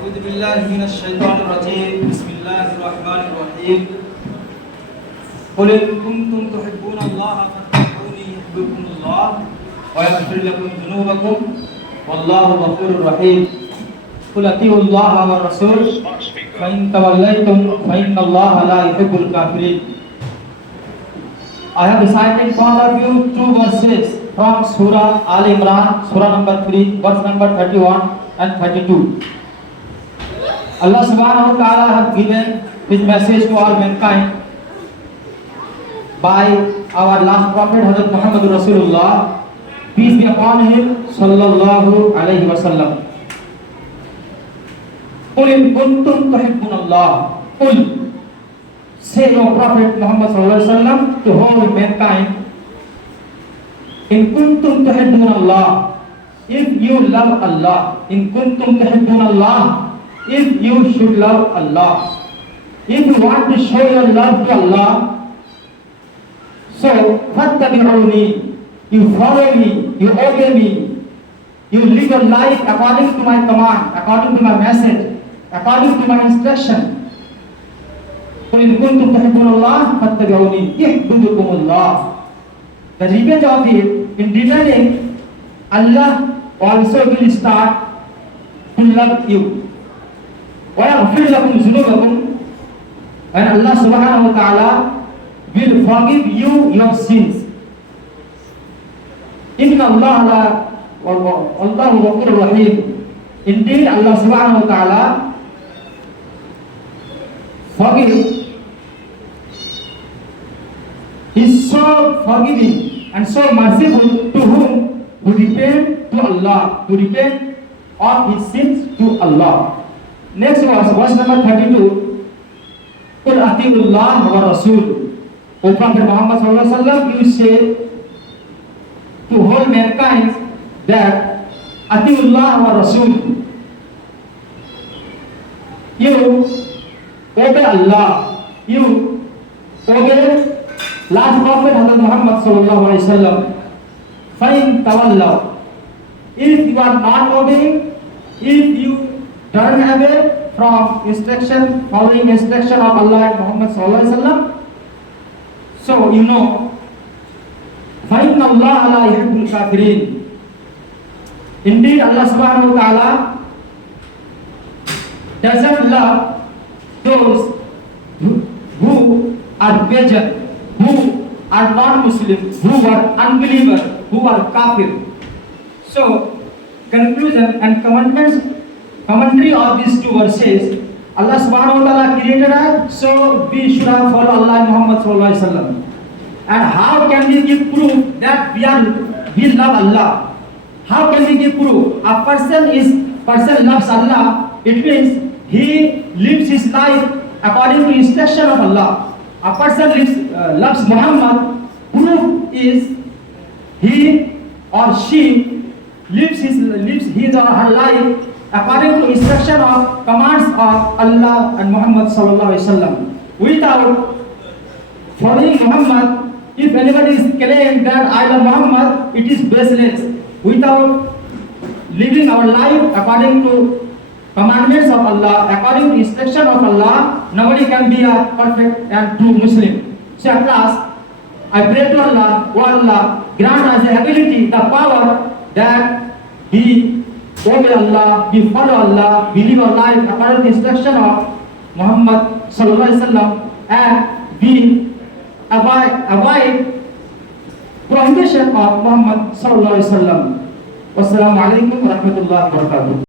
أعوذ بالله من الشيطان الرجيم بسم الله الرحمن الرحيم قل إن كنتم تحبون الله فاتبعوني يحببكم الله ويغفر لكم ذنوبكم والله غفور رحيم قل أطيعوا الله والرسول فإن توليتم فإن الله لا يحب الكافرين. I have recited for you two verses from Surah Al Imran, Surah number 3, verse number 31 and 32. Allah subhanahu wa ta'ala has given his message to all mankind by our last prophet Hazrat Muhammad Rasulullah, peace be upon him, sallallahu alayhi wa sallam. Qul in kuntum tuhibbun Allah. Qul, say O Prophet Muhammad sallallahu alayhi wa sallam to whole mankind, in kuntum tuhibbun Allah, if you love Allah, in kuntum tuhibbun Allah, if you should love Allah, if you want to show your love to Allah, so fattabi'uni, you follow me, you obey me, you live your life according to my command, according to my message, according to my instruction. Qul in kuntum tuhibbun Allah fattabi'uni yuhibbukum Allah. The revenge of it, in returning, Allah also will start to love you. وَيَغْفِرْ لَكُمْ ذُنُوبَكُمْ, and Allah subhanahu wa ta'ala will forgive you your sins. Inna Allah Allahu Ghafurur Rahim. Indeed, Allah subhanahu wa ta'ala forgive. He is so forgiving and so merciful to whom who repent to Allah, to repent of his sins to Allah. Next verse number 32. Qul atiullah wa rasul. O Prophet Muhammad sallallahu alaihi wasallam, you say to whole mankind that atiullah wa rasul, you obey Allah, you obey last Prophet Hazrat Muhammad sallallahu alaihi wasallam. Fa in tawallaw, if you are not obeying, if you turn away from instruction, following instruction of Allah and Muhammad sallallahu alaihi wasallam, so you know, فَإِنَّ اللَّهَ لَا يُحِبُّ الْكَافِرِينَ. Indeed, Allah subhanahu wa ta'ala doesn't love those who are pagan, who are non-Muslims, who are unbelievers, who are kafir. So, conclusion and commentary of these two verses, Allah subhanahu wa ta'ala created us, so we should have followed Allah and Muhammad sallallahu alaihi wasallam. And how can we give proof that we love Allah? How can we give proof? A person loves Allah, it means he lives his life according to instruction of Allah. A person loves Muhammad, proof is he or she lives his or her life according to instruction of commands of Allah and Muhammad sallallahu alaihi wasallam. Without following Muhammad, if anybody is claiming that I love Muhammad, it is baseless. Without living our life according to commandments of Allah, according to instruction of Allah, nobody can be a perfect and true Muslim. So at last, I pray to Allah, O Allah, grant us the ability, the power that we obey Allah, we follow Allah, we live our life according to the instruction of Muhammad sallallahu alaihi wasallam, and we avoid prohibition of Muhammad sallallahu alaihi wasallam. Wassalamu alaikum warahmatullahi wabarakatuh.